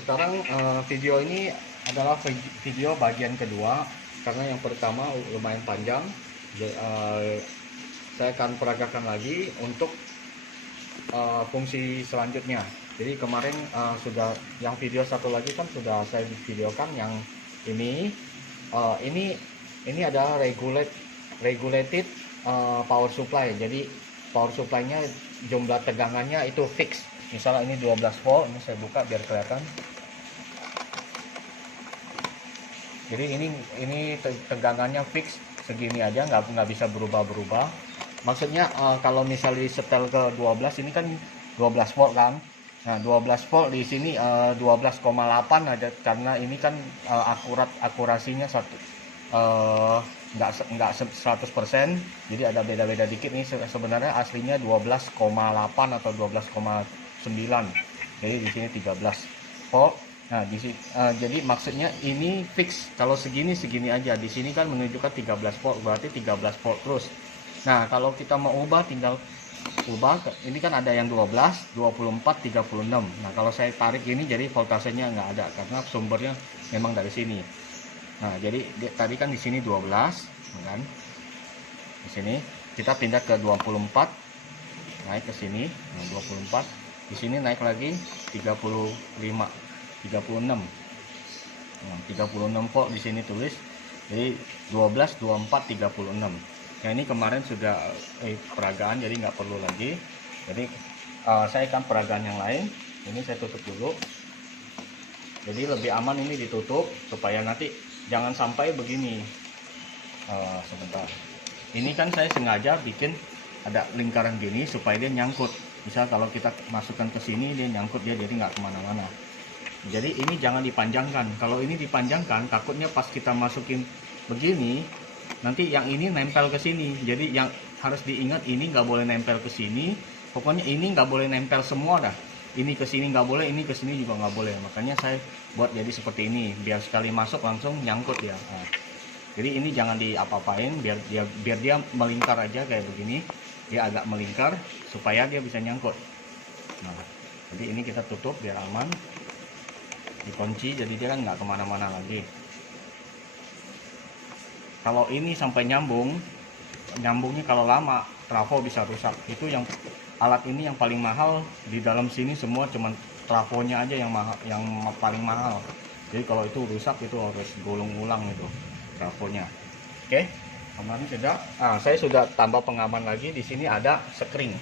sekarang video ini adalah video bagian kedua, karena yang pertama lumayan panjang. Saya akan peragakan lagi untuk fungsi selanjutnya. Jadi kemarin sudah yang video satu lagi kan sudah saya videokan, yang ini ini adalah regulated power supply. Jadi power supply-nya jumlah tegangannya itu fix. Misalnya ini 12 volt, ini saya buka biar kelihatan. Jadi ini tegangannya fix segini aja, nggak bisa berubah-berubah. Maksudnya kalau misalnya disetel ke 12, ini kan 12 volt kan. Nah, 12 volt di sini 12,8 aja, karena ini kan akurasinya nggak 100%, jadi ada beda-beda dikit nih. Sebenarnya aslinya 12,8 atau 12,9. Jadi di sini 13 volt. Nah, jadi maksudnya ini fix. Kalau segini aja. Di sini kan menunjukkan 13 volt, berarti 13 volt terus. Nah, kalau kita mau ubah, tinggal ubah. Ini kan ada yang 12, 24, 36. Nah, kalau saya tarik ini, jadi voltasenya nggak ada karena sumbernya memang dari sini. Nah, jadi tadi kan di sini 12, kan? Di sini kita pindah ke 24, naik ke sini. Nah, 24. Di sini naik lagi 35, 36. Nah, 36 volt di sini tulis. Jadi 12, 24, 36. Nah, ini kemarin sudah peragaan, jadi nggak perlu lagi. Jadi saya akan peragaan yang lain. Ini saya tutup dulu. Jadi lebih aman ini ditutup supaya nanti jangan sampai begini. Sebentar. Ini kan saya sengaja bikin ada lingkaran gini supaya dia nyangkut. Misal kalau kita masukkan ke sini, dia nyangkut, dia jadi nggak kemana-mana. Jadi ini jangan dipanjangkan. Kalau ini dipanjangkan, takutnya pas kita masukin begini, nanti yang ini nempel ke sini. Jadi yang harus diingat, ini nggak boleh nempel ke sini. Pokoknya ini nggak boleh nempel semua dah. Ini ke sini nggak boleh, ini ke sini juga nggak boleh. Makanya saya buat jadi seperti ini, biar sekali masuk langsung nyangkut ya. Nah, jadi ini jangan diapa-apain, biar dia melingkar aja kayak begini. Dia agak melingkar supaya dia bisa nyangkut. Nah, jadi ini kita tutup biar aman. Dikunci, jadi dia kan nggak kemana-mana lagi. Kalau ini sampai nyambungnya kalau lama, trafo bisa rusak. Itu yang alat ini yang paling mahal di dalam sini, semua cuman trafonya aja yang mahal, yang paling mahal. Jadi kalau itu rusak, itu harus gulung ulang itu trafonya. Oke, kemarin sudah. Saya sudah tambah pengaman lagi. Di sini ada sekring.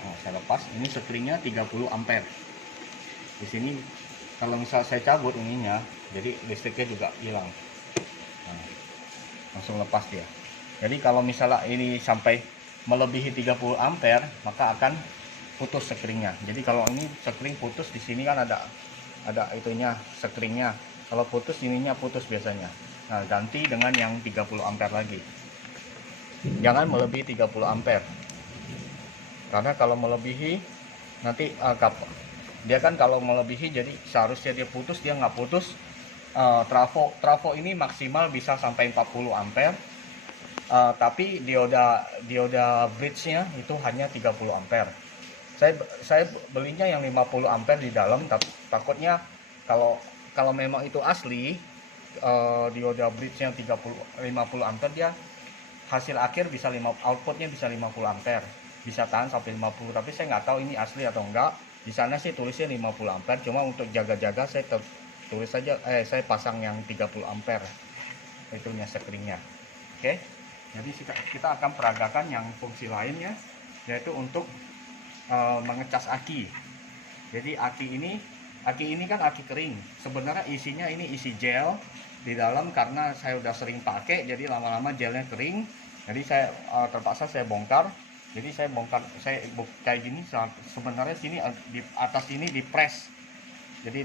Nah, saya lepas. Ini sekringnya 30 ampere. Di sini kalau misal saya cabut ininya, jadi listriknya juga hilang. Nah, langsung lepas dia. Jadi kalau misalnya ini sampai melebihi 30 ampere, maka akan putus sekringnya. Jadi kalau ini sekring putus, di sini kan ada itunya, sekringnya. Kalau putus, ininya putus biasanya. Nah, ganti dengan yang 30 ampere lagi. Jangan melebihi 30 ampere. Karena kalau melebihi nanti dia kan kalau melebihi, jadi seharusnya dia putus, dia nggak putus. Trafo ini maksimal bisa sampai 40 ampere. Tapi dioda bridge-nya itu hanya 30 ampere. Saya belinya yang 50 ampere di dalam, tapi takutnya kalau memang itu asli, dioda bridge-nya 50 ampere, dia hasil akhir bisa outputnya bisa 50 ampere. Bisa tahan sampai 50, tapi saya nggak tahu ini asli atau enggak. Di sana sih tulisnya 50 ampere, cuma untuk jaga-jaga saya tulis saja, saya pasang yang 30 ampere. Itunya sekringnya. Oke. Jadi kita akan peragakan yang fungsi lainnya, yaitu untuk mengecas aki. Jadi aki ini kan aki kering. Sebenarnya isinya ini isi gel di dalam, karena saya udah sering pakai, jadi lama-lama gelnya kering. Jadi saya terpaksa saya bongkar. Jadi saya bongkar, saya kayak gini. Sebenarnya sini di atas ini di press. Jadi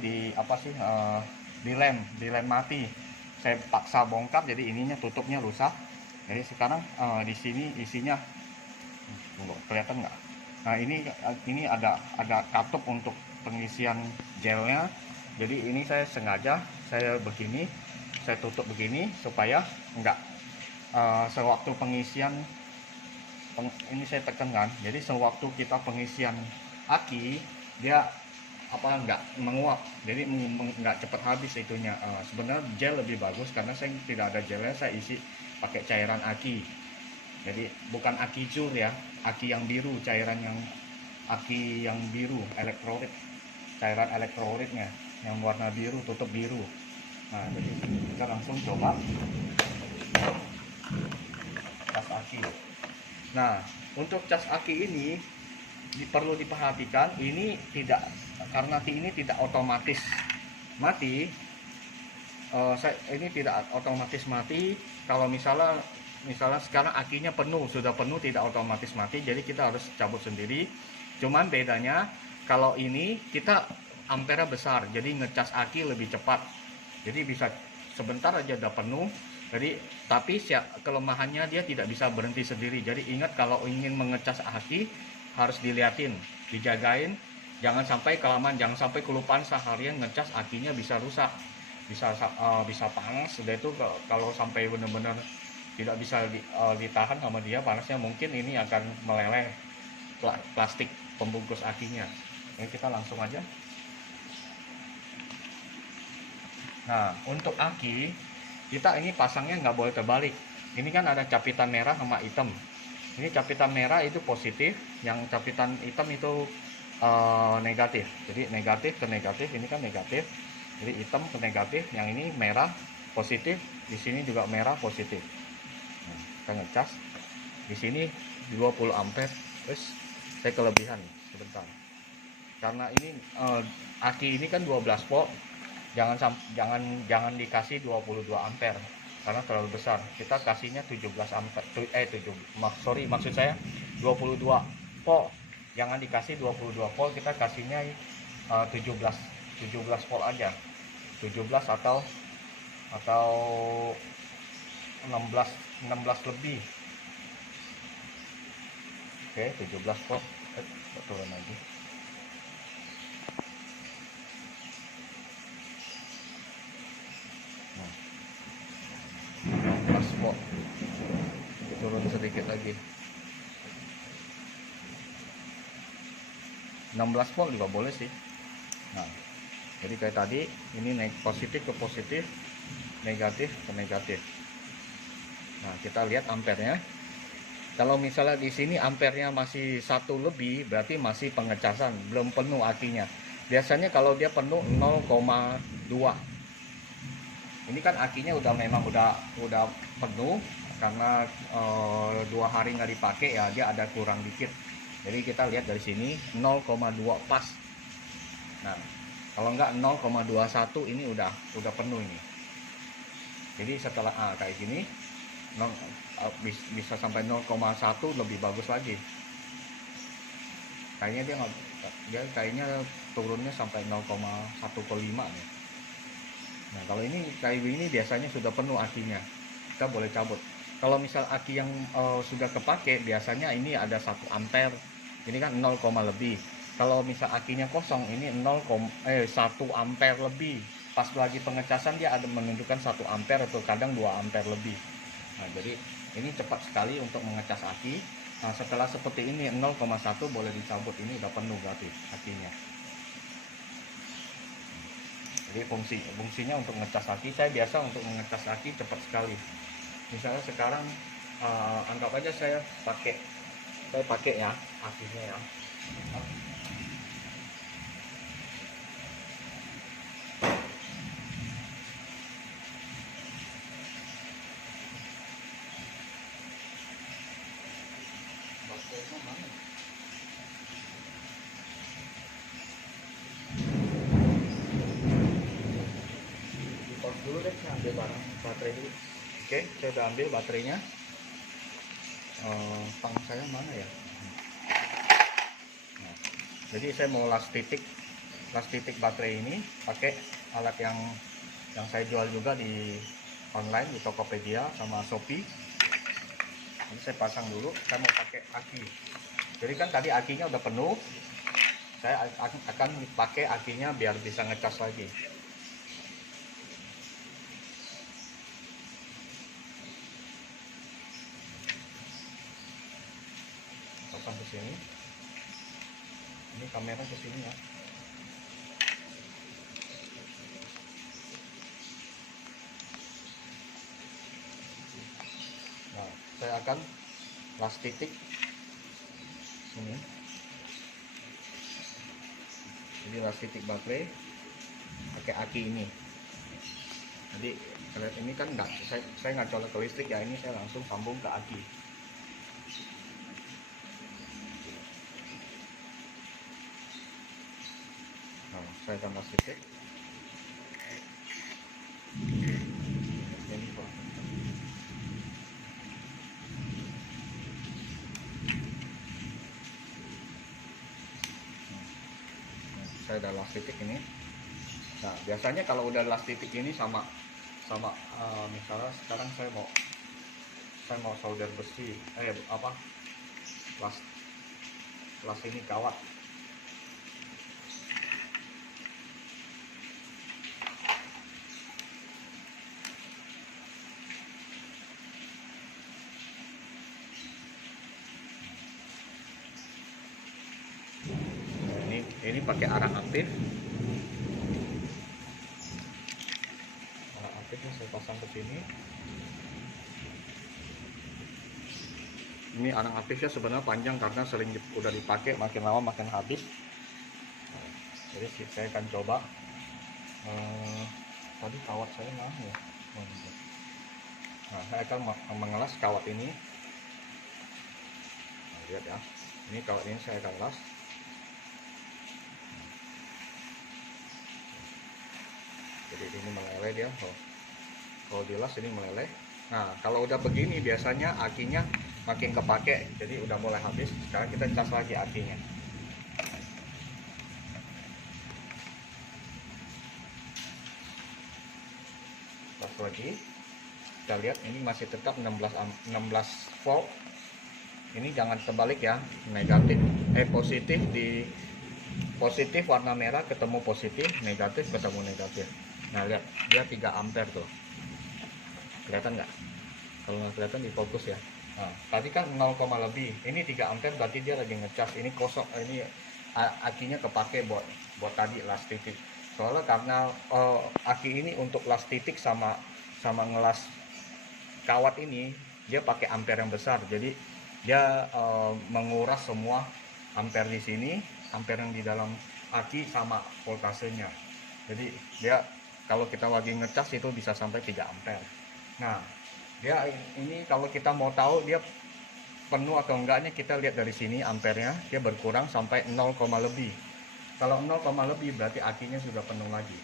dilem mati. Saya paksa bongkar, jadi ininya tutupnya rusak. Jadi sekarang di sini isinya, kelihatan nggak? Nah, ini ada katup untuk pengisian gelnya. Jadi ini saya sengaja saya begini, saya tutup begini supaya nggak sewaktu pengisian ini saya tekankan. Jadi sewaktu kita pengisian aki, dia nggak menguap, jadi nggak cepat habis itunya. Sebenarnya gel lebih bagus karena saya tidak ada gelnya, saya isi pakai cairan aki. Jadi bukan aki cur ya, aki yang biru, cairan yang aki yang biru, elektrolit, cairan elektrolitnya yang warna biru, tutup biru. Nah, jadi kita langsung coba cas aki. Nah, untuk cas aki ini perlu diperhatikan, ini tidak, karena ini tidak otomatis mati. Ini tidak otomatis mati. Kalau misalnya sekarang akinya penuh, sudah penuh, tidak otomatis mati, jadi kita harus cabut sendiri. Cuman bedanya kalau ini kita ampere besar, jadi ngecas aki lebih cepat, jadi bisa sebentar aja udah penuh. Jadi tapi kelemahannya dia tidak bisa berhenti sendiri. Jadi ingat, kalau ingin mengecas aki harus diliatin, dijagain, jangan sampai kelamaan, jangan sampai kelupaan seharian ngecas, akinya bisa rusak, bisa panas. Sudah itu kalau sampai benar-benar tidak bisa ditahan sama dia panasnya, mungkin ini akan meleleh plastik pembungkus akinya. Ini kita langsung aja. Nah, untuk aki kita ini pasangnya nggak boleh terbalik. Ini kan ada capitan merah sama hitam. Ini capitan merah itu positif, yang capitan hitam itu negatif. Jadi negatif ke negatif, ini kan negatif. Jadi hitam ke negatif, yang ini merah positif, di sini juga merah positif. Nah, kita ngecas. Di sini 20 ampere. Terus saya kelebihan sebentar. Karena ini aki ini kan 12 volt. Jangan dikasih 22 ampere karena terlalu besar. Kita kasihnya 17 ampere, maksud saya 22 volt. Jangan dikasih 22 volt, kita kasihnya 17 volt aja. 17 atau 16 lebih. Oke, 17 volt. Turun lagi. Turun sedikit lagi, 16 volt juga boleh sih. Nah, jadi kayak tadi ini positif ke positif, negatif ke negatif. Nah, kita lihat ampernya. Kalau misalnya di sini ampernya masih 1 lebih, berarti masih pengecasan, belum penuh akinya. Biasanya kalau dia penuh 0,2. Ini kan akinya memang udah penuh, karena 2 hari nggak dipakai ya, dia ada kurang dikit. Jadi kita lihat dari sini 0,2 pas. Nah, kalau nggak 0,21 ini udah penuh ini. Jadi setelah kayak gini bisa sampai 0,1, lebih bagus lagi. Kayaknya dia kayaknya turunnya sampai 0,1/5 nih. Nah, kalau ini kayak ini biasanya sudah penuh akinya, kita boleh cabut. Kalau misal aki yang sudah kepake, biasanya ini ada 1 ampere, ini kan 0, lebih. Kalau misal akinya kosong, ini 1 ampere lebih. Pas lagi pengecasan dia ada menunjukkan 1 ampere atau kadang 2 ampere lebih. Nah, jadi ini cepat sekali untuk mengecas aki. Nah, setelah seperti ini 0,1 boleh dicabut, ini udah penuh berarti akinya. Jadi fungsinya untuk ngecas aki. Saya biasa untuk mengecas aki cepat sekali. Misalnya sekarang anggap aja saya pakai ya akinya ya. Baterainya mana? Dulu deh, saya ambil barang baterai dulu. Oke, saya udah ambil baterainya. Tang saya mana ya? Nah, jadi saya mau las titik baterai ini pakai alat yang saya jual juga di online, di Tokopedia sama Shopee. Ini saya pasang dulu. Saya mau pakai aki. Jadi kan tadi akinya udah penuh. Saya akan pakai akinya biar bisa ngecas lagi. Pasang ke sini. Ini kamera ke sini ya. saya akan las titik ini. Jadi las titik baterai pakai aki ini. Jadi lihat ini kan enggak, saya nggak colok ke listrik ya, ini saya langsung sambung ke aki. Nah, saya akan las titik. Ini Pak. Saya udah las titik ini. Nah, biasanya kalau udah las titik ini sama misalnya sekarang saya mau solder besi, las ini kawat. Ini pakai arang aktif. Arang aktifnya saya pasang ke sini. Ini arang aktifnya sebenarnya panjang karena sering udah dipakai, makin lama makin habis. Jadi saya akan coba. Tadi kawat saya mana ya? Nah, saya akan mengelas kawat ini. Nah, lihat ya, ini kawat ini saya akan las. Jadi ini meleleh dia, kalau dilas ini meleleh. Nah, kalau udah begini biasanya akinya makin kepake, jadi udah mulai habis. Sekarang kita cas lagi akinya. Cas lagi. Kita lihat ini masih tetap 16 volt. Ini jangan terbalik ya, negatif positif di positif warna merah ketemu positif, negatif ketemu negatif. Nah, lihat dia 3 ampere tuh. Kelihatan nggak? Kalau nggak kelihatan di fokus ya. Nah, tadi kan 0, lebih. Ini 3 ampere berarti dia lagi ngecas. Ini kosong, ini akinya kepake buat tadi las titik. Soalnya karena aki ini untuk las titik sama ngelas kawat ini dia pakai ampere yang besar. Jadi dia menguras semua ampere di sini, ampere yang di dalam aki sama voltasenya. Jadi dia kalau kita lagi ngecas itu bisa sampai 3 ampere. Nah, dia ini kalau kita mau tahu dia penuh atau enggaknya, kita lihat dari sini ampernya dia berkurang sampai 0, lebih. Kalau 0, lebih berarti akinya sudah penuh lagi.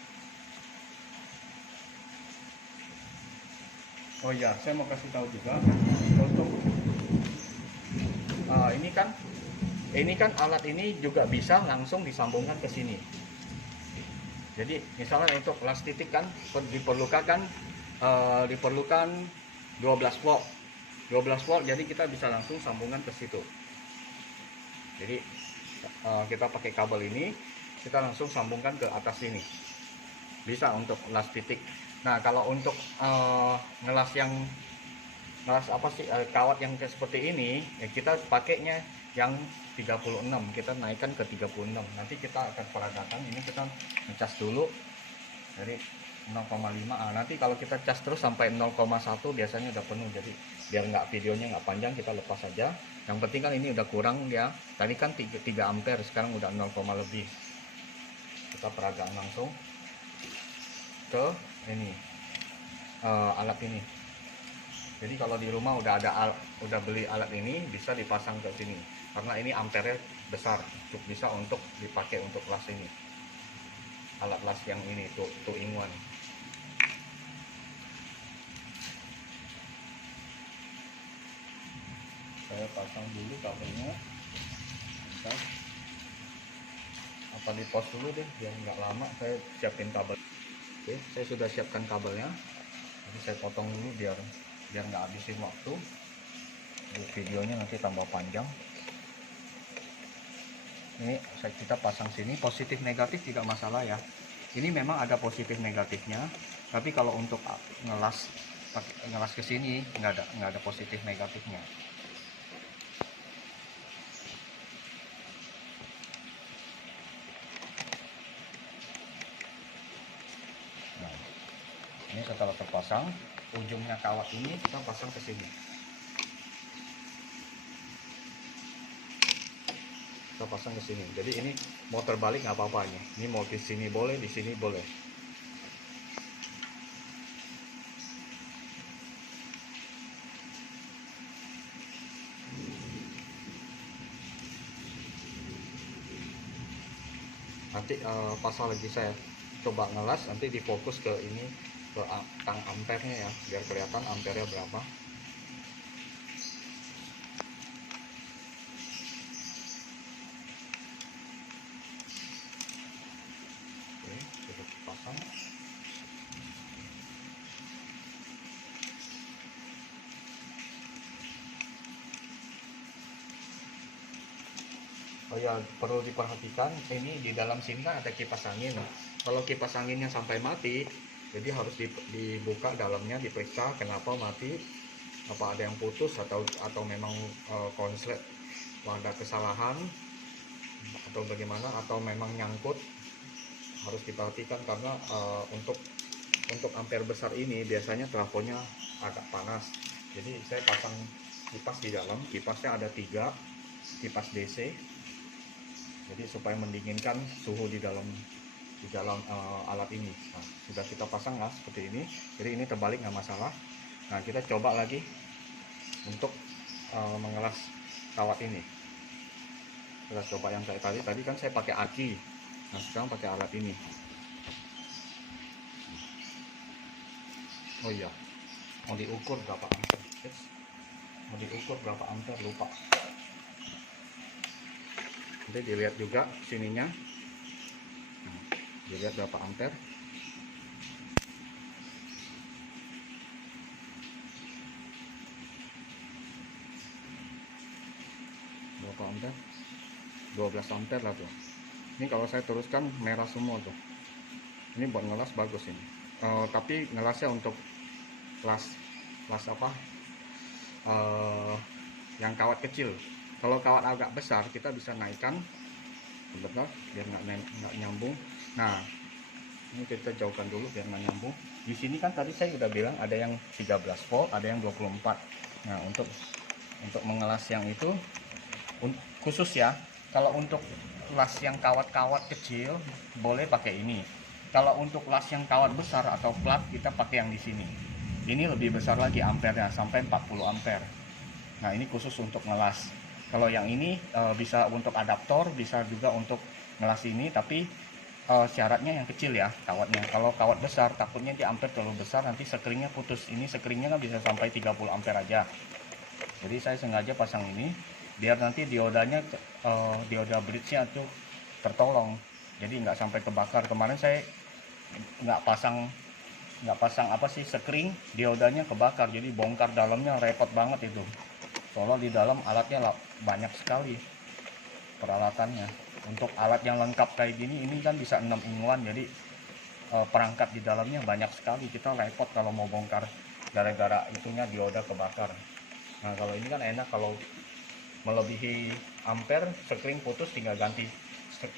Oh ya, saya mau kasih tahu juga untuk ini kan alat ini juga bisa langsung disambungkan ke sini. Jadi misalnya untuk las titik kan diperlukan 12 volt. 12 volt, jadi kita bisa langsung sambungan ke situ. Jadi kita pakai kabel ini, kita langsung sambungkan ke atas sini. Bisa untuk las titik. Nah, kalau untuk ngelas kawat yang seperti ini, ya kita pakainya yang 36, kita naikkan ke 36. Nanti kita akan peragakan, ini kita ngecas dulu dari 0,5. Nanti kalau kita cas terus sampai 0,1 biasanya udah penuh. Jadi biar nggak videonya nggak panjang, kita lepas saja. Yang penting kan ini udah kurang ya. Tadi kan 3 ampere, sekarang udah 0, lebih. Kita peragaan langsung ke ini alat ini. Jadi kalau di rumah udah beli alat ini, bisa dipasang ke sini karena ini ampere besar, cukup bisa untuk dipakai untuk las ini, alat las yang ini two in one. Saya pasang dulu kabelnya. Bentar. Apa di pause dulu deh biar nggak lama. Saya siapin kabel. Oke, saya sudah siapkan kabelnya. Jadi saya potong dulu biar nggak habisin waktu. Videonya nanti tambah panjang. Ini kita pasang sini, positif negatif tidak masalah ya. Ini memang ada positif negatifnya, tapi kalau untuk ngelas ke sini nggak ada positif negatifnya. Nah, ini setelah terpasang, ujungnya kawat ini kita pasang ke sini. kita pasang ke sini. Jadi ini mau terbalik nggak apa-apa nih. Ini mau di sini boleh, di sini boleh. Nanti pasal lagi saya coba ngelas, nanti difokus ke ini, ke tang ampernya ya, biar kelihatan ampernya berapa. Oke, sudah dipasang. Oh ya, perlu diperhatikan ini di dalam sini kan ada kipas angin. Kalau kipas anginnya sampai mati, jadi harus dibuka dalamnya, diperiksa kenapa mati, apa ada yang putus atau memang konslet ada kesalahan atau bagaimana, atau memang nyangkut. Harus diperhatikan karena untuk ampere besar ini biasanya trafonya agak panas. Jadi saya pasang kipas di dalam. Kipasnya ada 3 kipas DC. Jadi supaya mendinginkan suhu di dalam alat ini. Nah, sudah kita pasang lah seperti ini. Jadi ini terbalik nggak masalah. Nah, kita coba lagi untuk mengelas kawat ini. Kita coba yang kayak tadi kan saya pakai aki. Nah, sekarang pakai alat ini. Oh iya, mau diukur berapa ampere? Mau diukur berapa ampere, lupa. Nanti dilihat juga sininya, dilihat berapa ampere. Berapa ampere? 12 ampere lah tuh. Ini kalau saya teruskan merah semua tuh. Ini buat ngelas bagus ini. Tapi ngelasnya untuk las apa? Yang kawat kecil. Kalau kawat agak besar kita bisa naikkan, betul, biar nggak nyambung. Nah, ini kita jauhkan dulu biar nggak nyambung. Di sini kan tadi saya udah bilang ada yang 13 volt, ada yang 24. Nah, untuk mengelas yang itu khusus ya. Kalau untuk las yang kawat-kawat kecil boleh pakai ini. Kalau untuk las yang kawat besar atau plat kita pakai yang di sini. Ini lebih besar lagi ampernya, sampai 40 ampere. Nah, ini khusus untuk ngelas. Kalau yang ini bisa untuk adaptor, bisa juga untuk ngelas ini, tapi syaratnya yang kecil ya kawatnya. Kalau kawat besar takutnya di ampere terlalu besar, nanti sekringnya putus. Ini sekringnya kan bisa sampai 30 ampere aja. Jadi saya sengaja pasang ini biar nanti diodanya, dioda bridge-nya tuh tertolong, jadi nggak sampai kebakar. Kemarin saya nggak pasang apa sih, sekring, diodanya kebakar, jadi bongkar dalamnya repot banget itu. Soalnya di dalam alatnya banyak sekali peralatannya. Untuk alat yang lengkap kayak gini, ini kan bisa 6 in 1, jadi perangkat di dalamnya banyak sekali. Kita repot kalau mau bongkar gara-gara itunya dioda kebakar. Nah, kalau ini kan enak, kalau melebihi ampere sekring putus tinggal ganti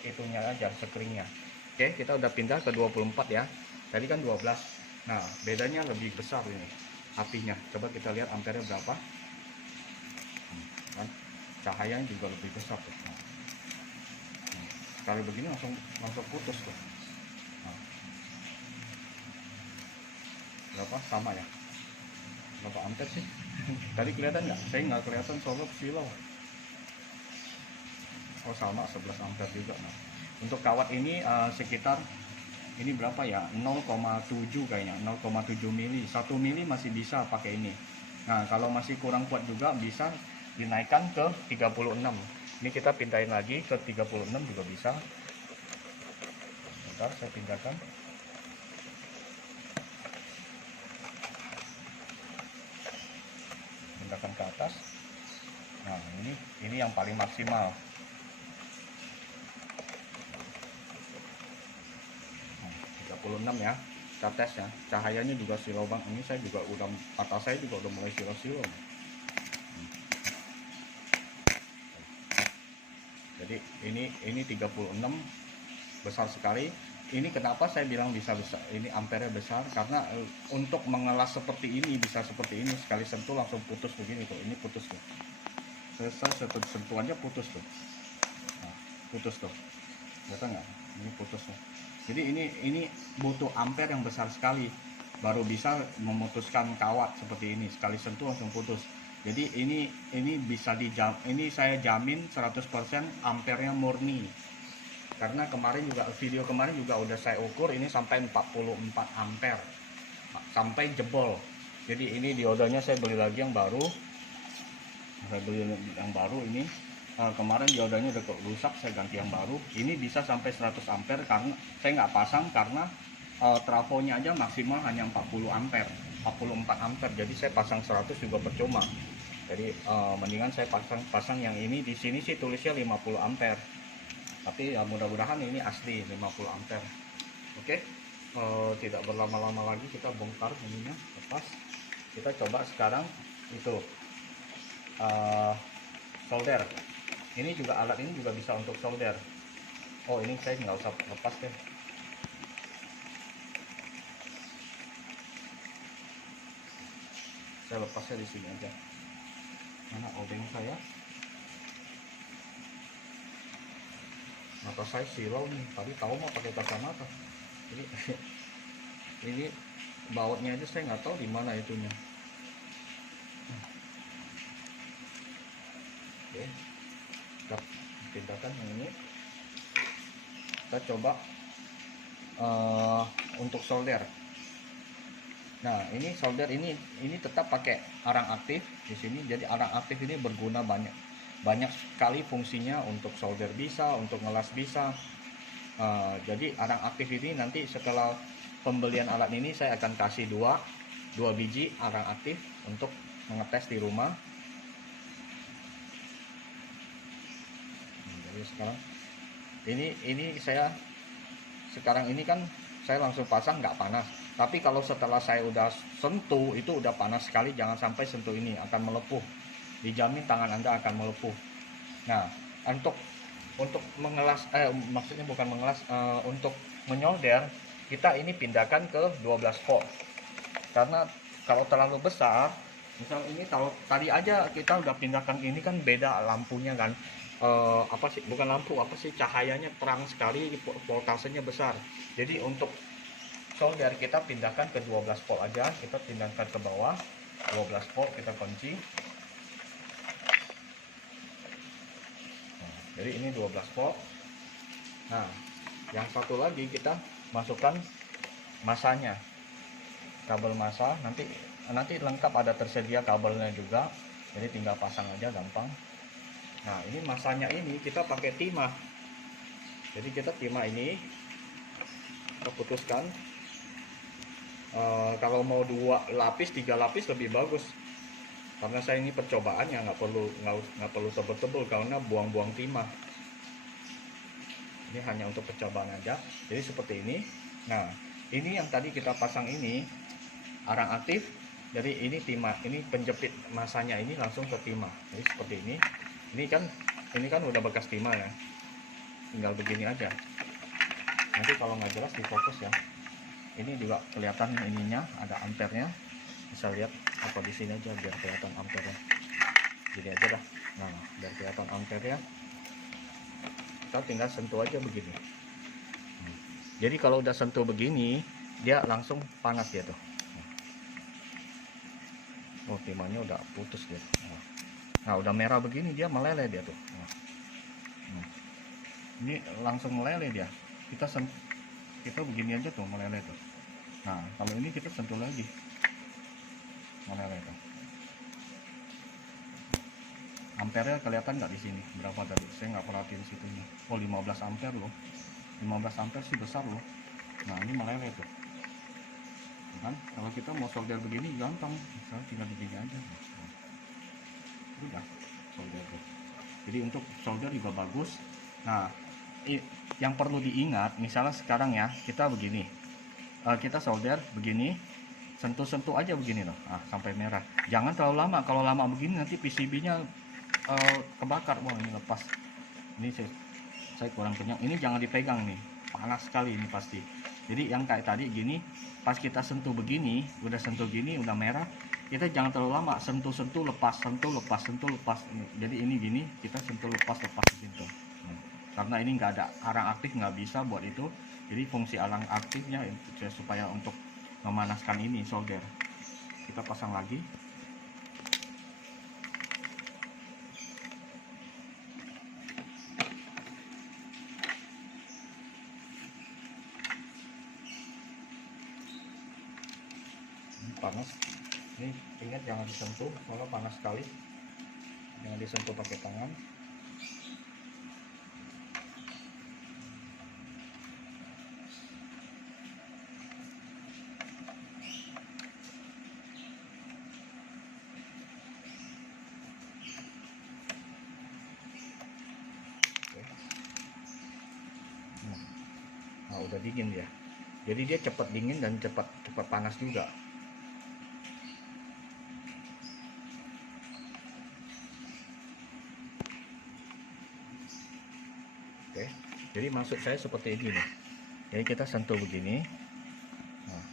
itunya aja, sekringnya. Oke, kita udah pindah ke 24 ya. Tadi kan 12. Nah, bedanya lebih besar ini apinya. Coba kita lihat ampere berapa. Kan cahayanya juga lebih besar tuh. Nah, sekali begini langsung putus tuh. Nah, berapa? Sama ya? Berapa ampere sih? Tadi kelihatan nggak? Saya nggak kelihatan soalnya silau. Oh, sama 11 ampere juga. Nah, untuk kawat ini sekitar ini berapa ya? 0,7 kayaknya, 0,7 mili. 1 mili masih bisa pakai ini. Nah, kalau masih kurang kuat juga bisa dinaikkan ke 36. Ini kita pindahin lagi ke 36 juga bisa. Bentar, saya pindahkan. Pindahkan ke atas. Nah, ini yang paling maksimal. 36 ya, kita tes ya. Cahayanya juga silau bang. Ini saya juga udah, mata saya juga udah mulai silau-silau. Jadi ini 36 besar sekali. Ini kenapa saya bilang bisa besar, ini ampere besar, karena untuk mengelas seperti ini bisa seperti ini, sekali sentuh langsung putus begini tuh. Ini putus tuh, selesai sentuh aja putus tuh. Nah, putus tuh, kelihatan nggak? Ini putus tuh. Jadi ini butuh ampere yang besar sekali baru bisa memutuskan kawat seperti ini, sekali sentuh langsung putus. Jadi ini bisa ini saya jamin 100% ampernya murni, karena kemarin juga video kemarin juga udah saya ukur ini sampai 44 ampere sampai jebol. Jadi ini diodanya saya beli lagi yang baru, ini kemarin diodanya udah rusak, saya ganti yang baru. Ini bisa sampai 100 ampere karena saya nggak pasang karena trafonya aja maksimal hanya 40 ampere, 44 ampere. Jadi saya pasang 100 juga percuma. Jadi mendingan saya pasang yang ini. Di sini sih tulisnya 50 ampere. Tapi ya mudah-mudahan ini asli 50 ampere. Oke. Tidak berlama-lama lagi kita bongkar ininya, lepas. Kita coba sekarang itu solder. Ini juga alat ini juga bisa untuk solder. Oh, ini saya nggak usah lepas deh. Saya lepasnya di sini aja. Mana obeng saya? Mata saya silau nih. Tadi tahu mau pakai kacamata. Jadi ini bautnya aja saya nggak tahu di mana itunya. Oke, kita pindahkan yang ini. Kita coba untuk solder. Nah, ini solder ini tetap pakai arang aktif di sini. Jadi arang aktif ini berguna banyak sekali fungsinya, untuk solder bisa, untuk ngelas bisa. Jadi arang aktif ini nanti setelah pembelian alat ini saya akan kasih dua biji arang aktif untuk mengetes di rumah. Jadi sekarang ini saya sekarang ini kan saya langsung pasang, nggak panas. Tapi kalau setelah saya udah sentuh itu udah panas sekali. Jangan sampai sentuh ini, akan melepuh. Dijamin tangan Anda akan melepuh. Nah, untuk mengelas, maksudnya bukan mengelas, untuk menyolder kita ini pindahkan ke 12 volt. Karena kalau terlalu besar, misal ini kalau tadi aja kita udah pindahkan ini kan beda lampunya kan. Apa sih, bukan lampu, apa sih, cahayanya terang sekali, voltasenya besar. Jadi untuk solder kita pindahkan ke 12 volt aja. Kita pindahkan ke bawah 12 volt, kita kunci. Nah, jadi ini 12 volt. Nah, yang satu lagi kita masukkan masanya, kabel masa. Nanti lengkap, ada tersedia kabelnya juga, jadi tinggal pasang aja, gampang. Nah, ini masanya ini kita pakai timah. Jadi kita timah ini kita putuskan. Kalau mau 2 lapis 3 lapis lebih bagus, karena saya ini percobaan ya, nggak perlu tebel-tebel karena buang-buang timah. Ini hanya untuk percobaan aja. Jadi seperti ini. Nah, ini yang tadi kita pasang ini arang aktif. Jadi ini timah, ini penjepit masanya ini langsung ke timah. Jadi seperti ini. Ini kan udah bekas timah ya, tinggal begini aja. Nanti kalau nggak jelas di fokus ya. Ini juga kelihatan ininya, ada ampernya. Bisa lihat apa di sini aja biar kelihatan ampernya. Gini aja dah. Nah, biar kelihatan ampernya, kita tinggal sentuh aja begini. Jadi kalau udah sentuh begini, dia langsung panas dia tuh. Oh, timahnya udah putus dia. Nah, udah merah begini dia meleleh dia tuh. Ini langsung meleleh dia. Kita begini aja tuh meleleh tuh. Nah, kalau ini kita sentuh lagi, meleleh tuh. Ampernya kelihatan nggak di sini? Berapa tadi? Saya nggak perhatiin situnya. Oh, 15 ampere loh. 15 ampere sih besar loh. Nah, ini meleleh tuh. Kan kalau kita mau solder begini gampang, misalnya tinggal begini aja. Udah solder tuh. Jadi untuk solder juga bagus. Nah, yang perlu diingat, misalnya sekarang ya kita begini, kita solder begini, sentuh-sentuh aja begini loh, sampai merah. Jangan terlalu lama. Kalau lama begini nanti PCB-nya kebakar. Wah, ini lepas. Ini saya kurang kenyang. Ini jangan dipegang nih, panas sekali ini pasti. Jadi yang kayak tadi gini, pas kita sentuh begini, udah sentuh gini, udah merah, kita jangan terlalu lama, sentuh-sentuh lepas, sentuh lepas, sentuh lepas. Jadi ini gini, kita sentuh lepas gitu. karena ini nggak ada arang aktif, nggak bisa buat itu. Jadi fungsi arang aktifnya supaya untuk memanaskan ini solder. Kita pasang lagi. Ini panas. Ini ingat jangan disentuh, soalnya panas sekali. Jangan disentuh pakai tangan. Nah, udah dingin dia. Jadi dia cepat dingin dan cepat panas juga. Oke. Jadi maksud saya seperti ini nih. Jadi kita sentuh begini. Nah.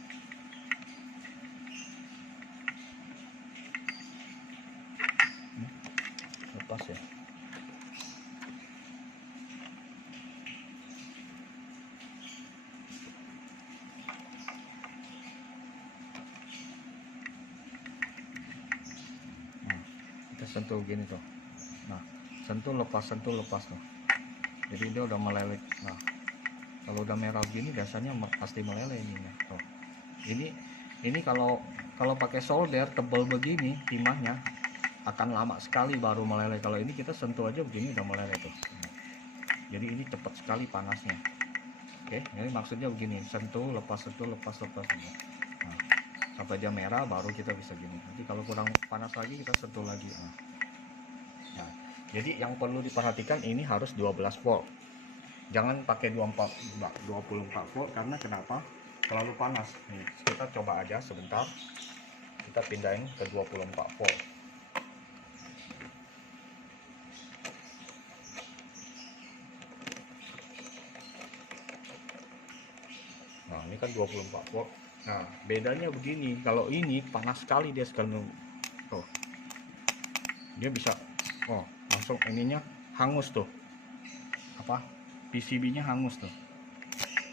Lepas ya. Sentuh gini tuh. Nah, sentuh lepas tuh. Jadi dia udah meleleh. Nah, kalau udah merah gini biasanya pasti meleleh ini. Tuh. Ini kalau pakai solder tebal begini timahnya akan lama sekali baru meleleh. Kalau ini kita sentuh aja begini udah meleleh tuh. Jadi ini cepat sekali panasnya. Oke, jadi maksudnya begini, sentuh lepas. Nah, sampai dia merah baru kita bisa gini. Nanti kalau kurang panas lagi kita sentuh lagi. Nah, jadi yang perlu diperhatikan ini harus 12 volt. Jangan pakai 24 volt karena kenapa? Terlalu panas. Nih, kita coba aja sebentar. Kita pindahin ke 24 volt. Nah, ini kan 24 volt. Nah, bedanya begini, kalau ini panas sekali dia sekarang. Tuh. Dia bisa langsung ininya hangus tuh. Apa? PCB-nya hangus tuh.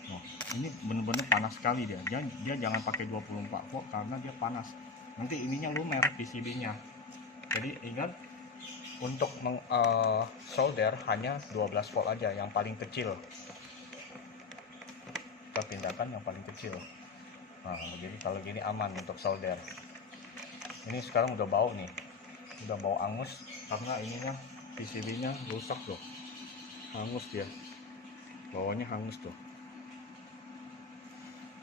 Nah, ini bener-bener panas sekali dia. Dia jangan pakai 24 volt karena dia panas. Nanti ininya lumer PCB-nya. Jadi ingat untuk solder hanya 12 volt aja yang paling kecil. Kita pindahkan yang paling kecil. Nah, jadi kalau gini aman untuk solder. Ini sekarang udah bau nih. Udah bau angus karena ininya PCB-nya rusak loh. Hangus dia. Bawahnya hangus tuh.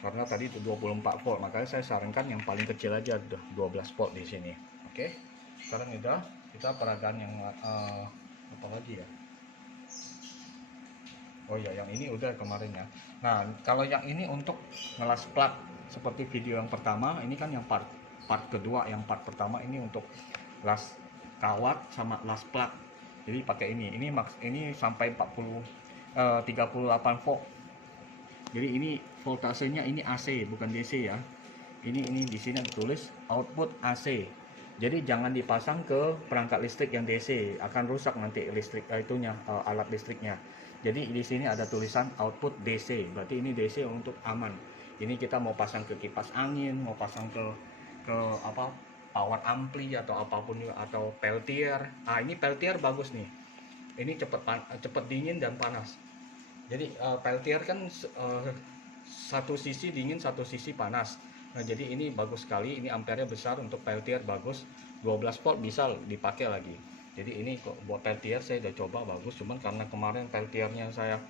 Karena tadi itu 24 volt, makanya saya sarankan yang paling kecil aja 12 volt di sini. Oke. Sekarang udah kita peragaan yang apa lagi ya? Oh ya, yang ini udah kemarin ya. Nah, kalau yang ini untuk ngelas plat seperti video yang pertama, ini kan yang part kedua, yang part pertama ini untuk las kawat sama las plat. Jadi pakai ini. Ini sampai 38 volt. Jadi ini voltasenya ini AC bukan DC ya. Ini di sini ditulis output AC. Jadi jangan dipasang ke perangkat listrik yang DC, akan rusak nanti listrik alat listriknya. Jadi di sini ada tulisan output DC, berarti ini DC untuk aman. Ini kita mau pasang ke kipas angin, mau pasang ke apa power ampli atau apapun atau peltier. Ah, ini peltier bagus nih. Ini cepat dingin dan panas. Jadi peltier kan satu sisi dingin, satu sisi panas. Nah, jadi ini bagus sekali, ini ampernya besar untuk peltier bagus. 12 volt bisa dipakai lagi. Jadi ini kok buat peltier saya udah coba bagus, cuman karena kemarin peltiernya saya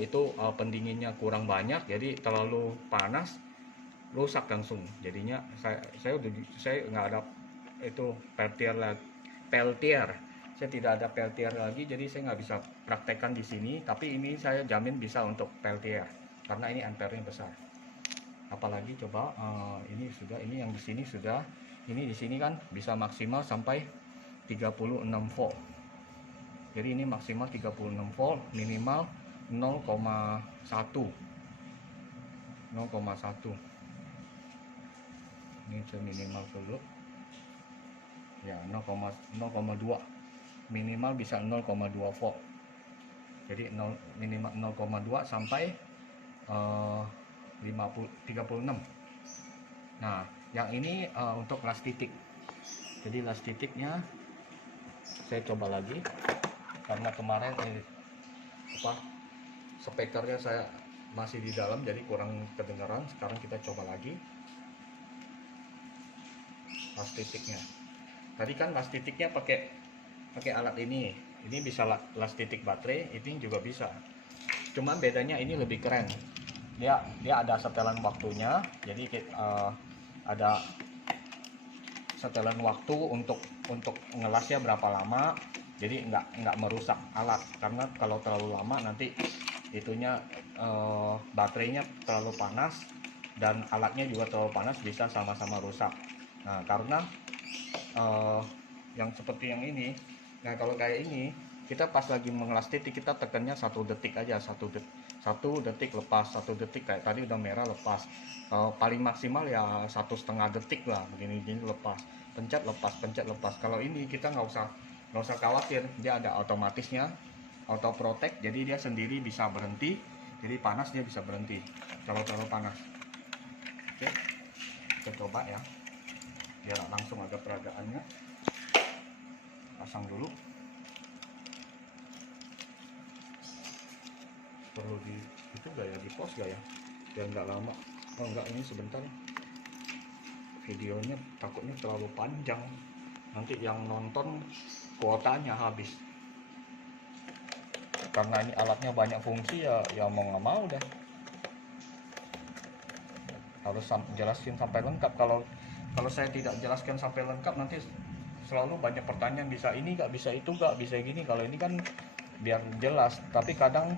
itu pendinginnya kurang banyak, jadi terlalu panas rusak langsung. Jadinya saya nggak ada itu peltier. Saya tidak ada peltier lagi, jadi saya nggak bisa praktekkan di sini. Tapi ini saya jamin bisa untuk peltier karena ini ampernya besar. Apalagi coba ini yang di sini sudah, ini di sini kan bisa maksimal sampai 36 volt. Jadi ini maksimal 36 volt, minimal 0,1. Ini minimal dulu. Ya, 0,2. Minimal bisa 0,2 volt. Jadi minimal 0,2 sampai 36. Nah, yang ini untuk las titik. Jadi las titiknya saya coba lagi karena kemarin speakernya saya masih di dalam jadi kurang kedengaran. Sekarang kita coba lagi las titiknya. Tadi kan las titiknya pakai alat ini bisa las titik baterai, ini juga bisa. Cuman bedanya ini lebih keren. Dia ada setelan waktunya, jadi ada setelan waktu untuk ngelasnya berapa lama. Jadi nggak merusak alat, karena kalau terlalu lama nanti itunya baterainya terlalu panas dan alatnya juga terlalu panas, bisa sama-sama rusak. Nah, karena yang seperti yang ini, nah kalau kayak ini kita pas lagi mengelas titik kita tekannya 1 detik aja, 1 detik lepas, 1 detik kayak tadi udah merah lepas. Paling maksimal ya 1,5 detik lah, begini lepas, pencet lepas. Kalau ini kita nggak usah khawatir, dia ada otomatisnya, auto protect, jadi dia sendiri bisa berhenti. Jadi panas dia bisa berhenti kalau terlalu panas. Oke, kita coba ya biar langsung ada peragaannya. Pasang dulu, perlu di itu gak ya, di pause gak ya biar nggak lama. Oh enggak, ini sebentar, videonya takutnya terlalu panjang, nanti yang nonton kuotanya habis. Karena ini alatnya banyak fungsi ya mau nggak mau deh harus jelasin sampai lengkap. Kalau saya tidak jelaskan sampai lengkap nanti selalu banyak pertanyaan, bisa ini nggak, bisa itu nggak, bisa gini. Kalau ini kan biar jelas, tapi kadang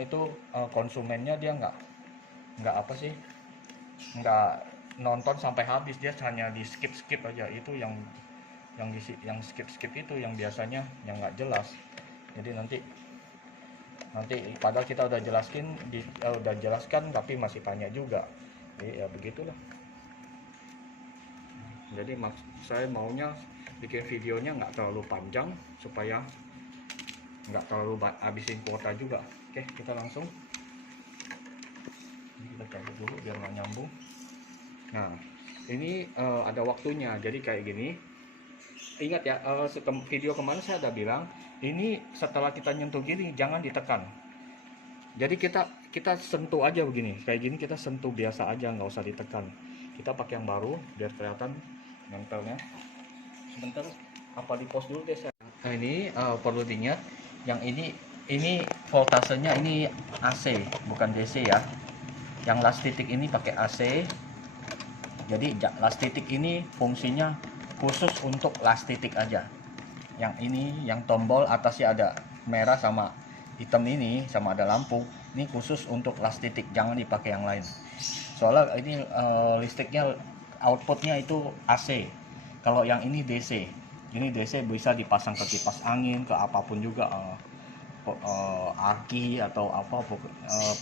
itu konsumennya dia nggak apa sih, nggak nonton sampai habis, dia hanya di skip aja. Itu yang skip itu yang biasanya yang nggak jelas. Jadi nanti padahal kita udah jelaskan tapi masih tanya juga. Jadi ya begitulah. Jadi saya maunya bikin videonya nggak terlalu panjang supaya nggak terlalu habisin kuota juga. Oke, kita langsung kita cabut dulu biar nggak nyambung. Nah, ini ada waktunya, jadi kayak gini. Ingat ya, video kemarin saya ada bilang ini setelah kita nyentuh gini jangan ditekan. Jadi kita sentuh aja begini, kayak gini kita sentuh biasa aja, nggak usah ditekan. Kita pakai yang baru biar kelihatan nempelnya. Sebentar, apa di pause dulu deh saya. Nah, ini perlu diingat, yang ini voltasenya ini AC bukan DC ya. Yang las titik ini pakai AC. Jadi las titik ini fungsinya khusus untuk las titik aja. Yang ini, yang tombol atasnya ada merah sama hitam ini, sama ada lampu, ini khusus untuk las titik, jangan dipakai yang lain. Soalnya ini listriknya, outputnya itu AC. Kalau yang ini DC. Ini DC bisa dipasang ke kipas angin, ke apapun juga, aki atau apa,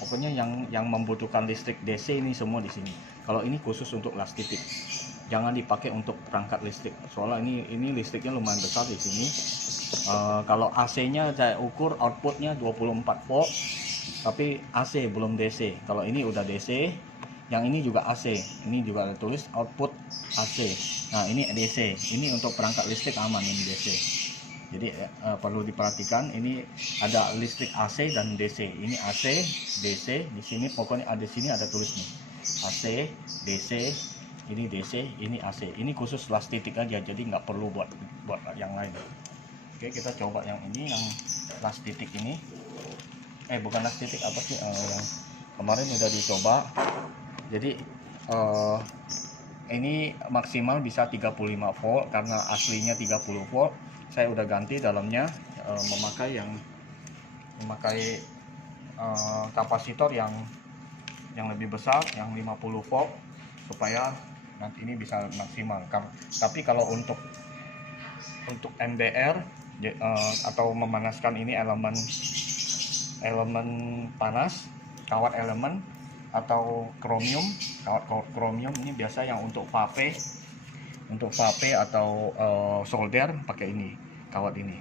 pokoknya yang membutuhkan listrik DC ini semua di sini. Kalau ini khusus untuk las titik, jangan dipakai untuk perangkat listrik. Soalnya ini listriknya lumayan besar di sini. Kalau AC-nya saya ukur outputnya 24 volt, tapi AC belum DC. Kalau ini udah DC, yang ini juga AC. Ini juga ada tulis output AC. Nah, ini DC. Ini untuk perangkat listrik aman, ini DC. Jadi perlu diperhatikan, ini ada listrik AC dan DC. Ini AC, DC. Di sini pokoknya ada, sini ada tulis nih AC, DC. Ini DC, ini AC. Ini khusus las titik aja, jadi nggak perlu buat yang lain. Oke, kita coba yang ini, yang las titik ini. Bukan las titik, apa sih, yang kemarin udah dicoba. Jadi ini maksimal bisa 35 volt karena aslinya 30 volt. Saya udah ganti dalamnya, memakai kapasitor yang lebih besar, yang 50 volt, supaya nanti ini bisa maksimal. Tapi kalau untuk MBR atau memanaskan ini elemen panas, kawat elemen atau kromium, kawat kromium ini biasa yang untuk vape atau solder pakai ini, kawat ini.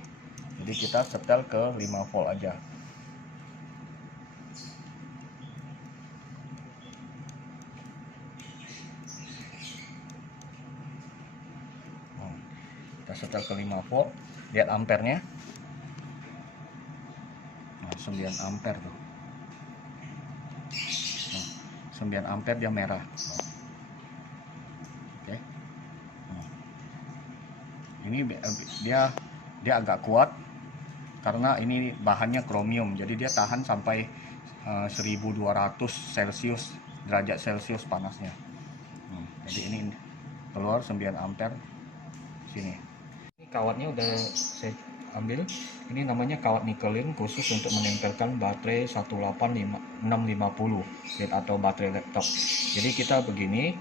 Jadi kita setel ke 5 volt aja. setel ke 5 volt, lihat ampernya. Nah, 9 ampere tuh. Nah, 9 ampere dia merah. Oke. Nah, ini dia agak kuat karena ini bahannya kromium, jadi dia tahan sampai 1200 Celcius, derajat Celcius panasnya. Jadi ini keluar 9 ampere sini. Ini kawatnya udah saya ambil. Ini namanya kawat nikelin khusus untuk menempelkan baterai 18650 atau baterai laptop. Jadi kita begini,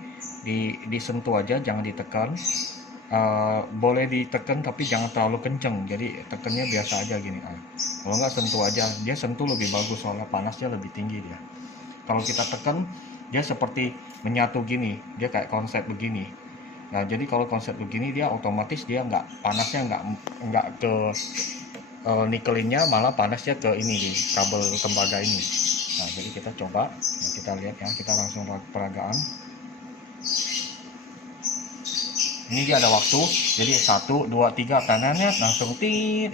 disentuh aja, jangan ditekan. Boleh ditekan tapi jangan terlalu kenceng, jadi tekannya biasa aja gini. Kalau nggak sentuh aja, dia sentuh lebih bagus soalnya panasnya lebih tinggi dia. Kalau kita tekan dia seperti menyatu gini, dia kayak konsep begini. Nah, jadi kalau konsep begini dia otomatis dia nggak panasnya nggak ke nikelinnya, malah panasnya ke ini di kabel tembaga ini. Nah, jadi kita coba, nah, kita lihat ya, kita langsung peragaan. Ini dia ada waktu, jadi 1, 2, 3 tangannya langsung tit.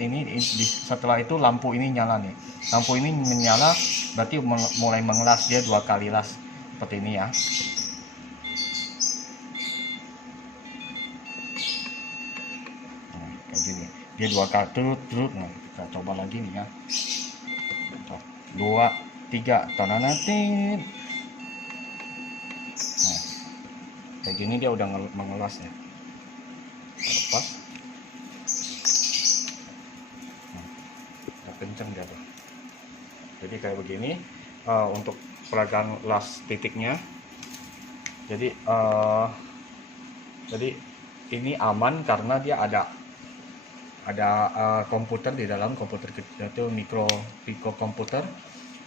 Setelah itu lampu ini nyala nih. Lampu ini menyala berarti mulai mengelas, dia 2 kali las seperti ini ya. Nah, kayak gini, dia 2 kali terus. Nah, kita coba lagi nih ya. 2, 3 tangannya tit. Nah, kayak gini dia udah mengelas ya. Lepas, nah, kenceng dia tuh. Jadi kayak begini untuk peragaan las titiknya. Jadi ini aman karena dia ada komputer di dalam. Komputer itu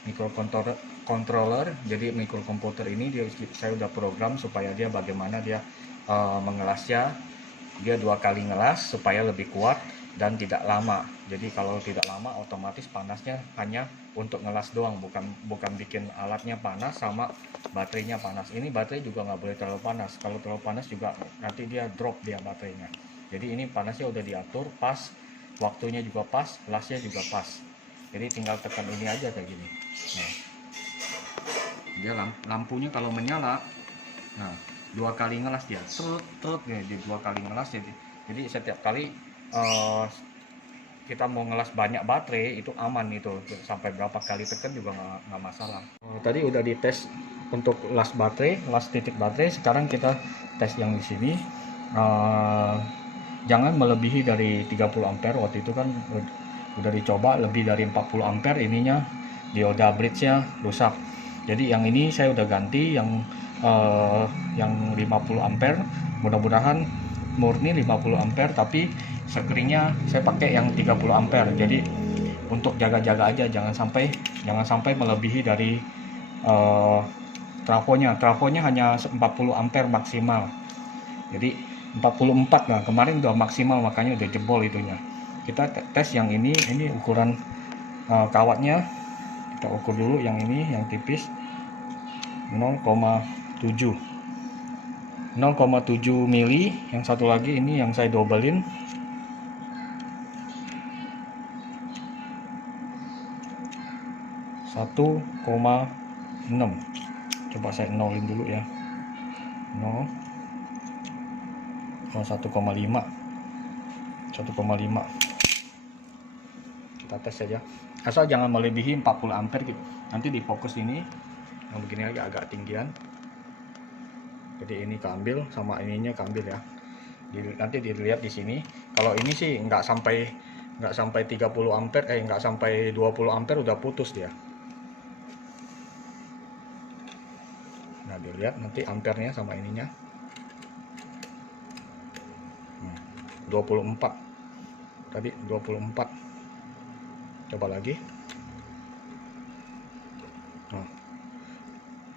microcontroller. Jadi microkomputer ini saya udah program supaya dia bagaimana dia mengelasnya. Dia 2 kali ngelas supaya lebih kuat dan tidak lama. Jadi kalau tidak lama otomatis panasnya hanya untuk ngelas doang, bukan bikin alatnya panas sama baterainya panas. Ini baterai juga nggak boleh terlalu panas. Kalau terlalu panas juga nanti dia drop dia baterainya. Jadi ini panasnya udah diatur pas, waktunya juga pas, lasnya juga pas. Jadi tinggal tekan ini aja kayak gini. Nah, dia lampunya kalau menyala, nah 2 kali ngelas dia, trut nih, di 2 kali ngelas. Jadi setiap kali kita mau ngelas banyak baterai itu aman, itu sampai berapa kali tekan juga nggak masalah. Tadi udah dites untuk las baterai, las titik baterai. Sekarang kita tes yang di sini. Jangan melebihi dari 30 ampere. Waktu itu kan udah dicoba lebih dari 40 ampere, ininya dioda bridge-nya rusak. Jadi yang ini saya udah ganti yang 50 ampere. Mudah-mudahan murni 50 ampere, tapi sekeringnya saya pakai yang 30 ampere. Jadi untuk jaga-jaga aja, jangan sampai melebihi dari trafonya hanya 40 ampere maksimal. Jadi 44, nah kemarin udah maksimal, makanya udah jebol itunya. Kita tes yang ini ukuran kawatnya kita ukur dulu. Yang ini yang tipis 0,7 mili. Yang satu lagi ini yang saya dobelin 1,6. Coba saya nolin dulu ya. 1,5. Kita tes saja, asal jangan melebihi 40 ampere gitu. Nanti di fokus ini yang begini lagi agak tinggian, jadi ini keambil sama ininya keambil ya. Nanti dilihat di sini. Kalau ini sih nggak sampai 30 ampere, nggak sampai 20 ampere udah putus dia. Nah, dilihat nanti ampernya sama ininya. 24 tadi, 24. Coba lagi.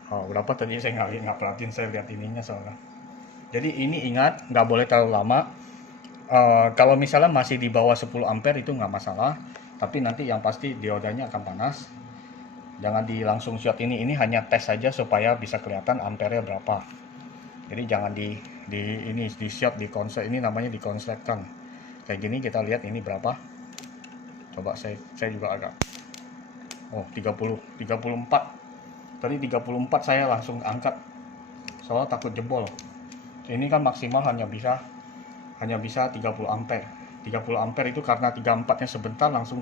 Berapa tadi saya nggak perhatiin, saya lihat ininya soalnya. Jadi ini ingat, nggak boleh terlalu lama. Kalau misalnya masih di bawah 10 ampere itu nggak masalah, tapi nanti yang pasti diodanya akan panas. Jangan langsung shot ini hanya tes saja supaya bisa kelihatan ampernya berapa. Jadi jangan di shot, di konslet, ini namanya dikonsletkan. kayak gini kita lihat ini berapa. Coba saya juga agak, oh 34. Tadi 34 saya langsung angkat soalnya takut jebol. Ini kan maksimal hanya bisa 30 ampere. 30 ampere itu karena 34 nya sebentar langsung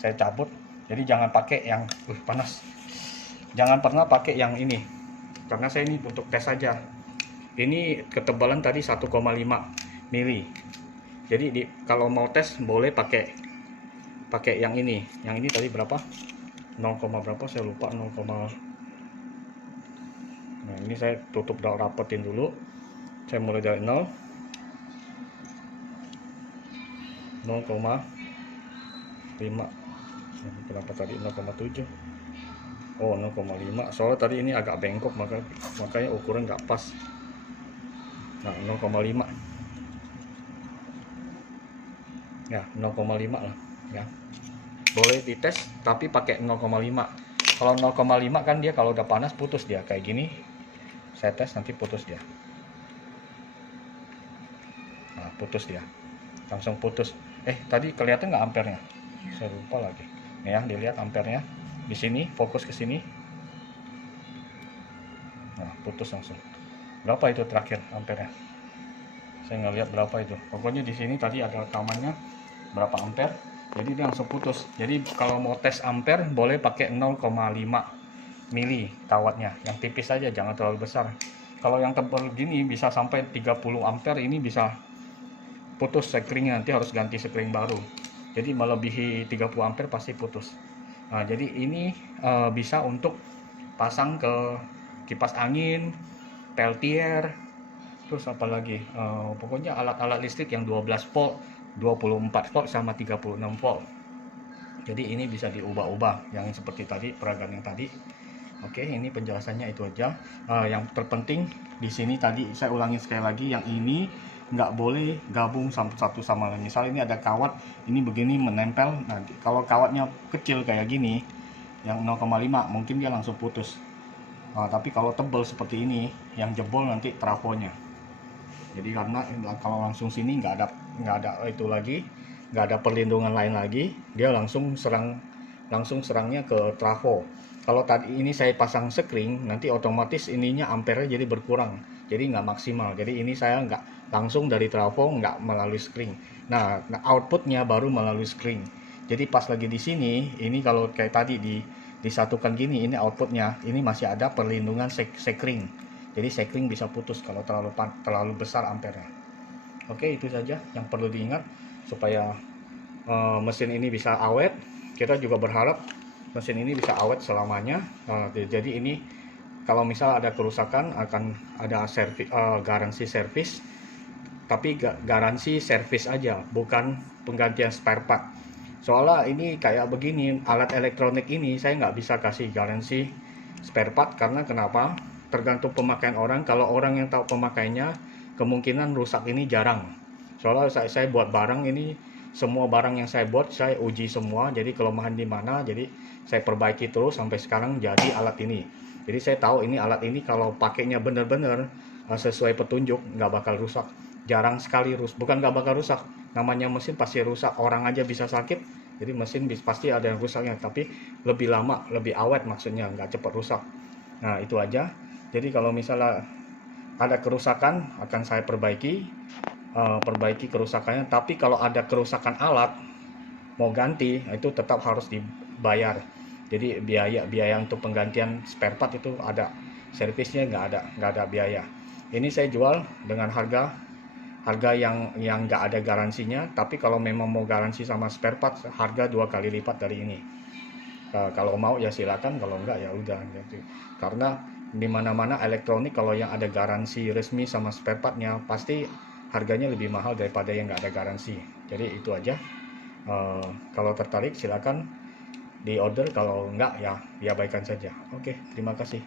saya cabut. Jadi jangan pakai yang panas. Jangan pernah pakai yang ini. Karena saya ini untuk tes saja. Ini ketebalan tadi 1,5 mili. Jadi kalau mau tes boleh pakai yang ini. Yang ini tadi berapa? 0, berapa saya lupa, 0, nah ini saya tutup dan rapetin dulu. Saya mulai dari 0,5. Kenapa tadi 0,7? Oh 0,5. Soalnya tadi ini agak bengkok makanya ukuran nggak pas. Nah 0,5 ya, 0,5 lah ya. Boleh dites tapi pakai 0,5. Kalau 0,5 kan dia kalau udah panas putus dia kayak gini. Saya tes nanti putus dia. Nah, putus dia. Langsung putus. Tadi kelihatan nggak ampernya? Saya lupa lagi. Nih ya, dilihat ampernya. Di sini fokus ke sini. Nah, putus langsung. Berapa itu terakhir ampernya? Saya nggak lihat berapa itu. Pokoknya di sini tadi ada rekamannya berapa ampere. Jadi dia langsung putus. Jadi kalau mau tes ampere boleh pakai 0,5 mili kawatnya, yang tipis saja, jangan terlalu besar. Kalau yang tebal gini bisa sampai 30 ampere, ini bisa putus sekringnya, nanti harus ganti sekring baru. Jadi melebihi 30 ampere pasti putus. Nah, jadi ini bisa untuk pasang ke kipas angin, peltier, terus apalagi pokoknya alat-alat listrik yang 12 volt, 24 volt sama 36 volt. Jadi ini bisa diubah-ubah yang seperti tadi, peragaan yang tadi. Oke, ini penjelasannya itu aja. Yang terpenting di sini tadi saya ulangi sekali lagi, yang ini nggak boleh gabung satu sama lain. Misal ini ada kawat, ini begini menempel. Nanti kalau kawatnya kecil kayak gini, yang 0,5 mungkin dia langsung putus. Tapi kalau tebal seperti ini, yang jebol nanti trafonya. Jadi karena kalau langsung sini nggak ada itu lagi, nggak ada perlindungan lain lagi, dia langsung serangnya ke trafo. Kalau tadi ini saya pasang sekring, nanti otomatis ininya ampere jadi berkurang, jadi nggak maksimal. Jadi ini saya nggak langsung dari trafo, nggak melalui sekring. Nah outputnya baru melalui sekring. Jadi pas lagi di sini, ini kalau kayak tadi disatukan gini, ini outputnya, ini masih ada perlindungan sekring. Jadi sekring bisa putus kalau terlalu besar ampernya. Oke, itu saja yang perlu diingat supaya mesin ini bisa awet. Kita juga berharap mesin ini bisa awet selamanya. Jadi ini kalau misal ada kerusakan akan ada garansi servis, tapi garansi servis aja, bukan penggantian spare part. Soalnya ini kayak begini, alat elektronik ini saya nggak bisa kasih garansi spare part karena kenapa? Tergantung pemakaian orang. Kalau orang yang tahu pemakainya, kemungkinan rusak ini jarang. Soalnya saya buat barang ini, semua barang yang saya buat saya uji semua. Jadi kelemahan di mana, jadi saya perbaiki terus sampai sekarang jadi alat ini. Jadi saya tahu ini alat ini kalau pakainya benar-benar sesuai petunjuk nggak bakal rusak. Jarang sekali bukan nggak bakal rusak. Namanya mesin pasti rusak. Orang aja bisa sakit. Jadi mesin pasti ada yang rusaknya. Tapi lebih lama, lebih awet maksudnya, nggak cepat rusak. Nah itu aja. Jadi kalau misalnya ada kerusakan akan saya perbaiki kerusakannya. Tapi kalau ada kerusakan alat mau ganti, itu tetap harus dibayar. Jadi biaya untuk penggantian spare part itu ada, servisnya nggak ada biaya. Ini saya jual dengan harga yang nggak ada garansinya. Tapi kalau memang mau garansi sama spare part, harga 2 kali lipat dari ini. Kalau mau ya silakan, kalau enggak ya udah. Karena di mana-mana elektronik kalau yang ada garansi resmi sama spare partnya pasti harganya lebih mahal daripada yang nggak ada garansi. Jadi itu aja. Kalau tertarik silakan di order, kalau enggak ya diabaikan saja. Oke, terima kasih.